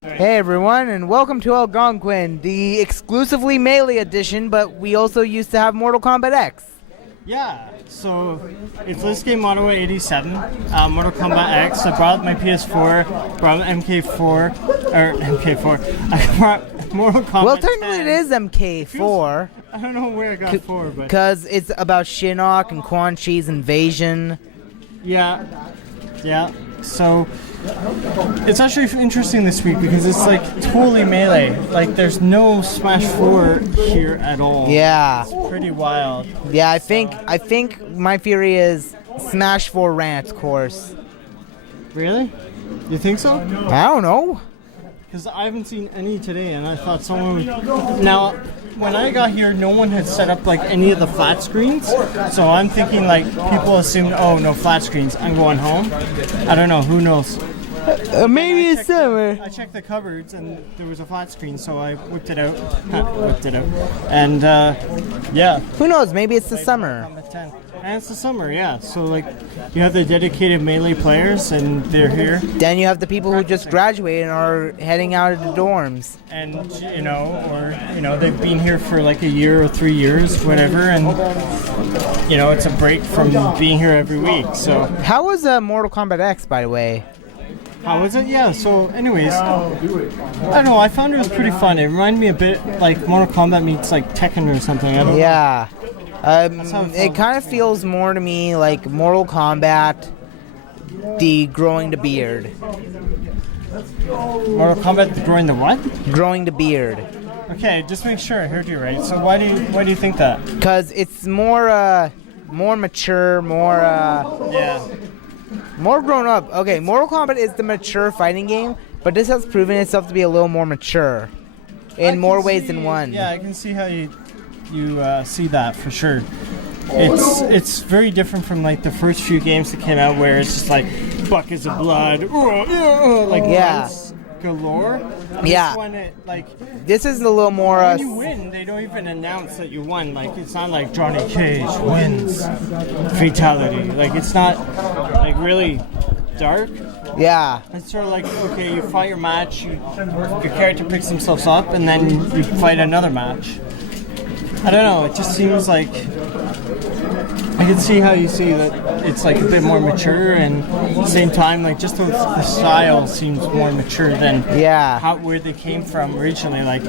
Hey everyone, and welcome to Algonquin, the exclusively Melee edition, but we also used to have Mortal Kombat X. Yeah, so it's this game Model 87, Mortal Kombat X. I brought my PS4, brought MK4, I brought Mortal Kombat. Well, technically 10. it is MK4. I don't know where I got 4, but... Because it's about Shinnok and Quan Chi's invasion. Yeah, so... It's actually interesting this week because it's like totally Melee. Like there's no Smash 4 here at all. Yeah. It's pretty wild. Yeah, I think my theory is Smash 4 rant course. Really? You think so? I don't know. Because I haven't seen any today, and I thought someone would... Now, when I got here, no one had set up like any of the flat screens, so I'm thinking like people assumed, oh, no flat screens, I'm going home. I don't know, who knows? Maybe it's summer. I checked the cupboards, and there was a flat screen, so I whipped it out. And yeah. Who knows? Maybe it's the summer. And it's the summer, yeah. So like, you have the dedicated Melee players, and they're here. Then you have the people who just graduated and are heading out of the dorms. And they've been here for like a year or 3 years, whatever, and it's a break from being here every week. So how was Mortal Kombat X, by the way? How was it? Yeah, so anyways, I don't know, I found it was pretty fun. It reminded me a bit like Mortal Kombat meets like Tekken or something. I don't know. Yeah. It kind of feels more to me like Mortal Kombat, the growing the beard. Mortal Kombat, the growing the what? Growing the beard. Okay, just make sure I heard you right. So why do you think that? Because it's more mature, more grown up. Okay, Mortal Kombat is the mature fighting game, but this has proven itself to be a little more mature in more ways than one. Yeah, I can see how you see that for sure. It's very different from like the first few games that came out where it's just like buckets of blood, like guns galore. Yeah. This one, this is a little more. When you win, they don't even announce that you won. Like it's not like Johnny Cage wins, fatality. Like it's not like really dark. Yeah. It's sort of like, okay, you fight your match, your character picks themselves up, and then you fight another match. I don't know, it just seems like I can see how you see that it's like a bit more mature, and at the same time, like just the style seems more mature than where they came from originally. Like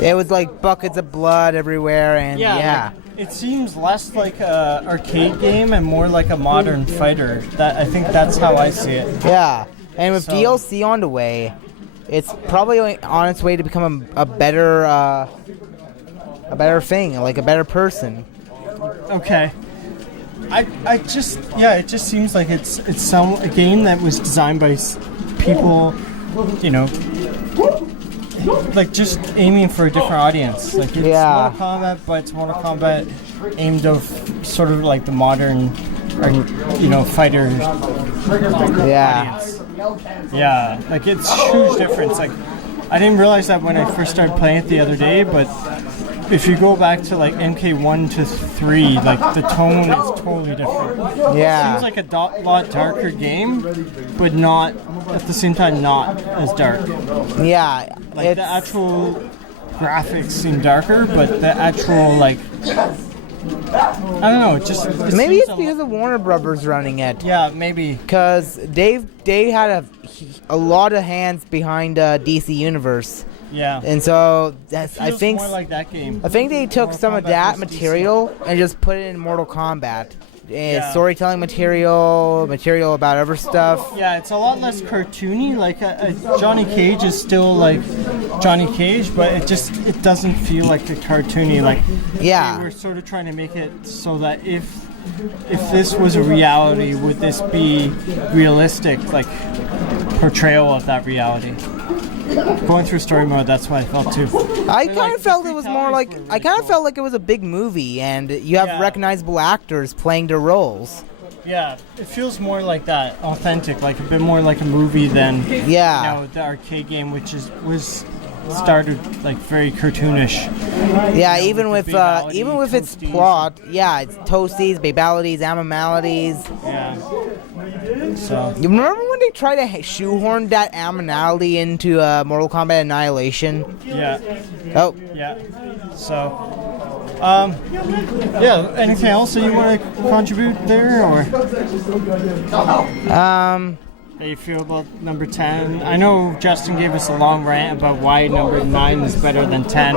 it was like buckets of blood everywhere, and like, it seems less like a arcade game and more like a modern fighter. That I think that's how I see it. Yeah, and with DLC on the way, it's probably on its way to become a better thing, like a better person. Okay. It just seems like it's a game that was designed by people, like just aiming for a different audience. Like it's Mortal Kombat, but it's Mortal Kombat aimed of sort of like the modern, fighter audience. Yeah, like it's a huge difference. Like I didn't realize that when I first started playing it the other day, but if you go back to like MK1 to 3, like the tone is totally different. Yeah. It seems like a lot darker game, but not at the same time not as dark. Yeah. Like the actual graphics seem darker, but the actual like I don't know. It maybe it's because of Warner Brothers running it. Yeah, maybe. Because they had a lot of hands behind DC Universe. Yeah. And so I think more like that game. I think they took some of that material and just put it in Mortal Kombat. Storytelling material about other stuff. Yeah, it's a lot less cartoony. Like Johnny Cage is still like Johnny Cage, but it doesn't feel like a cartoony. Like they were sort of trying to make it so that if this was a reality, would this be realistic? Like portrayal of that reality. Going through story mode, that's what I felt too. I kind of felt it was more like it was a big movie, and you have recognizable actors playing their roles. Yeah, it feels more like that, authentic, like a bit more like a movie than the arcade game, which was started like very cartoonish. Yeah, even with its toasties. plot, yeah, it's toasties, babalities, animalities. Yeah. So. You remember when they tried to shoehorn that animality into Mortal Kombat Annihilation? Yeah. Oh. Yeah. So. Yeah. Anything else that you want to contribute there, or? How you feel about number 10? I know Justin gave us a long rant about why number 9 is better than 10.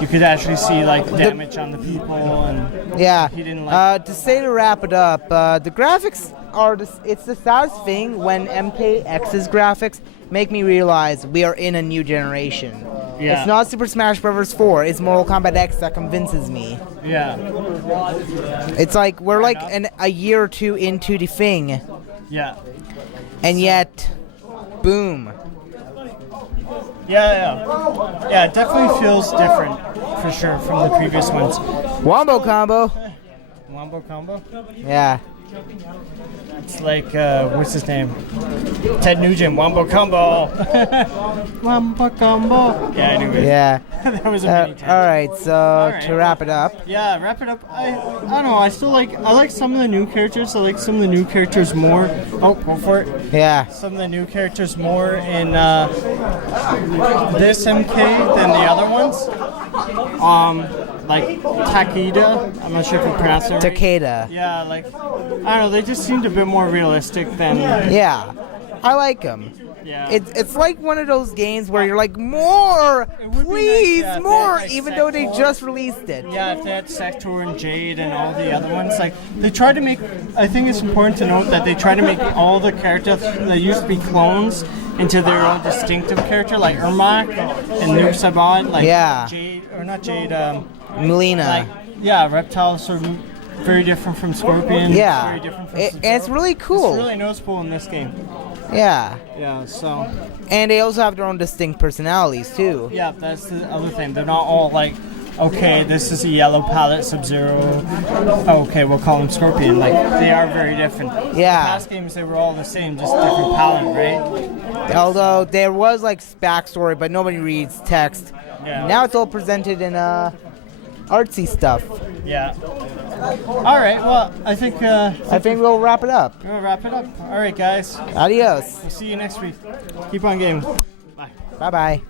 You could actually see like damage on the people, and yeah. He didn't like. To wrap it up, the graphics are it's the saddest thing when MKX's graphics make me realize we are in a new generation. Yeah. It's not Super Smash Bros. 4. It's Mortal Kombat X that convinces me. Yeah. It's like we're like a year or two into the thing. Yeah. And yet, boom. Yeah, it definitely feels different, for sure, from the previous ones. Wombo combo. Wombo combo? Yeah. It's like, what's his name? Ted Nugent, Wombo combo. Wombo combo. Yeah, anyway. Yeah. That was a mini tangent. Alright, so to wrap it up. Yeah, wrap it up. I don't know, I like some of the new characters. I like some of the new characters more. Oh, go for it. Yeah. Some of the new characters more in this MK than the other ones. Like Takeda. I'm not sure if you pronounce it right. Takeda. Yeah, like, I don't know, they just seemed a bit more realistic than... Yeah, I like them. Yeah. It's like one of those games where you're like, more! Please, nice, yeah, more! like even though they just released it. Yeah, if they had Sector and Jade and all the other ones, like, they try to make... I think it's important to note that they try to make all the characters that used to be clones into their own distinctive character, like Ermac and Noob Saibot, like Jade, or not Jade, Melina. Like, yeah, Reptile, sort of very different from Scorpion. Yeah, very different from and it's really cool. It's really noticeable in this game. Yeah. Yeah, so. And they also have their own distinct personalities too. Yeah, that's the other thing. They're not all like, okay, this is a yellow palette, Sub-Zero. Oh, okay, we'll call him Scorpion. Like, they are very different. Yeah. In past games, they were all the same, just different palette, right? Although there was like backstory, but nobody reads text. Yeah. Now it's all presented in artsy stuff. Yeah. All right. Well, I think we'll wrap it up. We'll wrap it up. All right, guys. Adios. We'll see you next week. Keep on gaming. Bye. Bye-bye.